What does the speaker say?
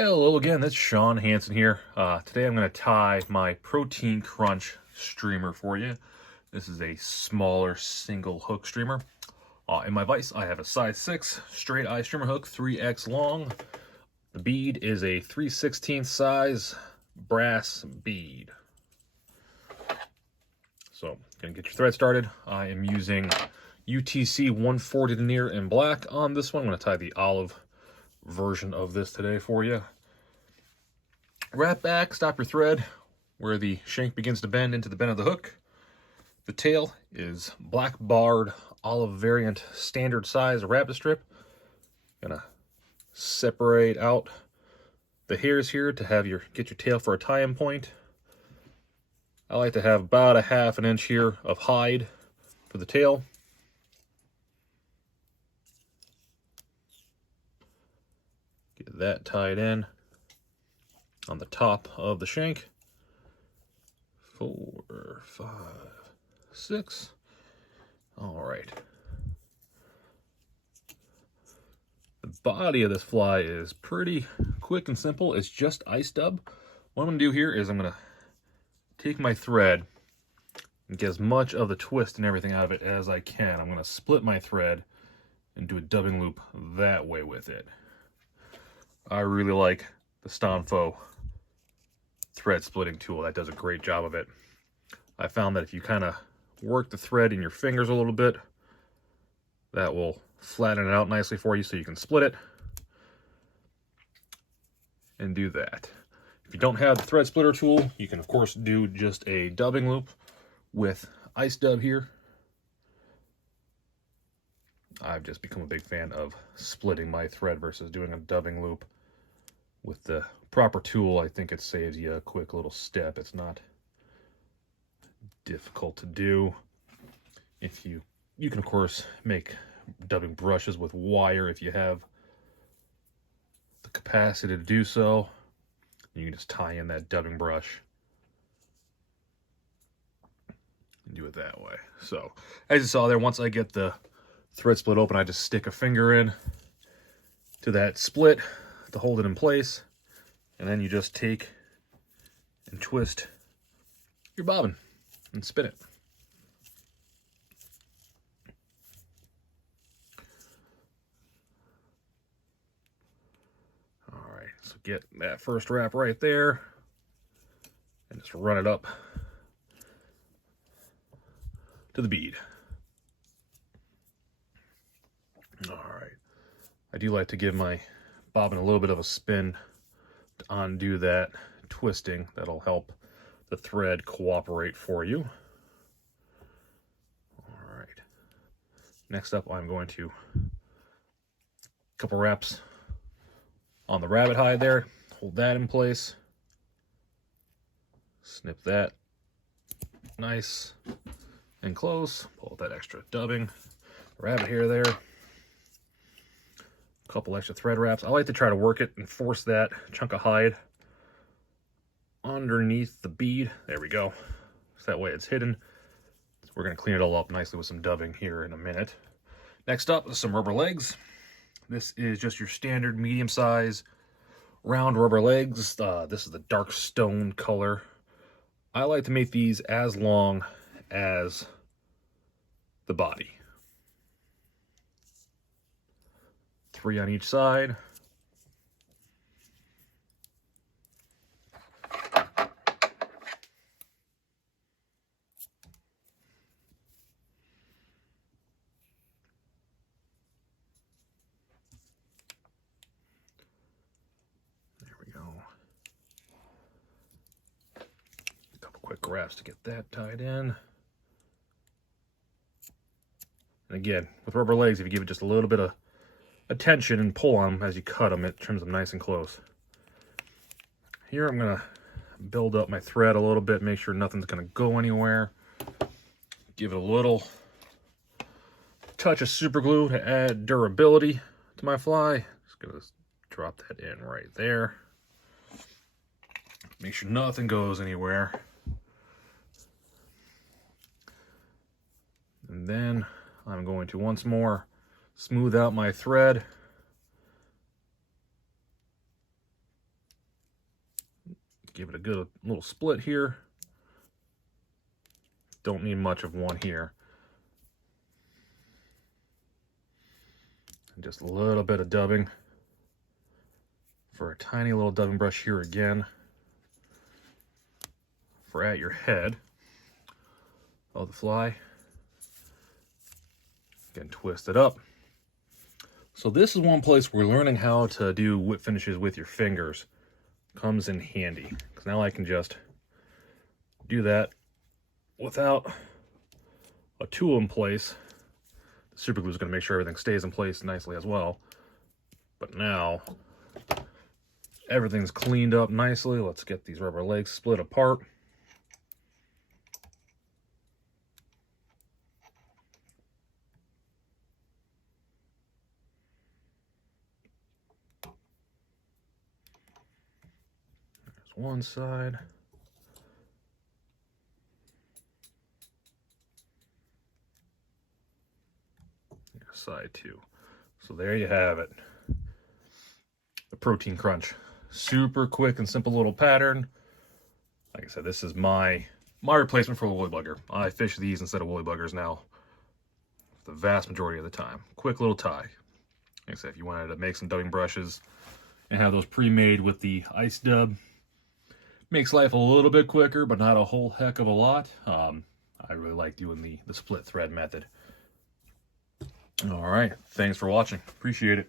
Hello again, that's Sean Hansen here. Today I'm going to tie my Protein Crunch streamer for you. This is a smaller single hook streamer. In my vise, I have a size 6 straight eye streamer hook, 3X long. The bead is a 3/16 size brass bead. So, gonna get your thread started. I am using UTC 140 denier in black on this one. I'm going to tie the olive version of this today for you. Wrap back, stop your thread where the shank begins to bend into the bend of the hook. The tail is black barred olive variant standard size rabbit strip. Gonna separate out the hairs here to have get your tail for a tie-in point. I like to have about a ½ an inch here of hide for the tail. Get that tied in on the top of the shank. 4, 5, 6. All right. The body of this fly is pretty quick and simple. It's just ice dub. What I'm going to do here is I'm going to take my thread and get as much of the twist and everything out of it as I can. I'm going to split my thread and do a dubbing loop that way with it. I really like the Stonfo thread splitting tool. That does a great job of it. I found that if you kind of work the thread in your fingers a little bit, that will flatten it out nicely for you so you can split it and do that. If you don't have the thread splitter tool, you can of course do just a dubbing loop with ice dub here. I've just become a big fan of splitting my thread versus doing a dubbing loop. With the proper tool, I think it saves you a quick little step. It's not difficult to do. If you can of course make dubbing brushes with wire if you have the capacity to do so. You can just tie in that dubbing brush and do it that way. So, as you saw there, once I get the thread split open, I just stick a finger in to that split to hold it in place, and then you just take and twist your bobbin and spin it. All right, so get that first wrap right there and just run it up to the bead. All right, I do like to give my bobbin a little bit of a spin to undo that twisting. That'll help the thread cooperate for you. All right. Next up, I'm going to couple wraps on the rabbit hide there. Hold that in place. Snip that nice and close. Pull out that extra dubbing. Rabbit hair there. Couple extra thread wraps. I like to try to work it and force that chunk of hide underneath the bead. There we go. So that way it's hidden. So we're going to clean it all up nicely with some dubbing here in a minute. Next up is some rubber legs. This is just your standard medium size round rubber legs. This is the dark stone color. I like to make these as long as the body. 3 on each side. There we go. A couple quick wraps to get that tied in. And again, with rubber legs, if you give it just a little bit of attention and pull on them as you cut them, it trims them nice and close. Here I'm going to build up my thread a little bit, make sure nothing's going to go anywhere. Give it a little touch of super glue to add durability to my fly. Just going to drop that in right there. Make sure nothing goes anywhere. And then I'm going to once more smooth out my thread give it a good little split here. Don't need much of one here. And just a little bit of dubbing for a tiny little dubbing brush here again for at your head of the fly. Again, twist it up. So this is one place where learning how to do whip finishes with your fingers comes in handy, because now I can just do that without a tool in place. The super glue is going to make sure everything stays in place nicely as well. But now everything's cleaned up nicely. Let's get these rubber legs split apart. There's one side. Side two. So there you have it. The protein crunch. Super quick and simple little pattern. Like I said, this is my replacement for the woolly bugger. I fish these instead of woolly buggers now the vast majority of the time. Quick little tie. Like I said, if you wanted to make some dubbing brushes and have those pre-made with the ice dub, makes life a little bit quicker, but not a whole heck of a lot. I really like doing the split thread method. All right, thanks for watching. Appreciate it.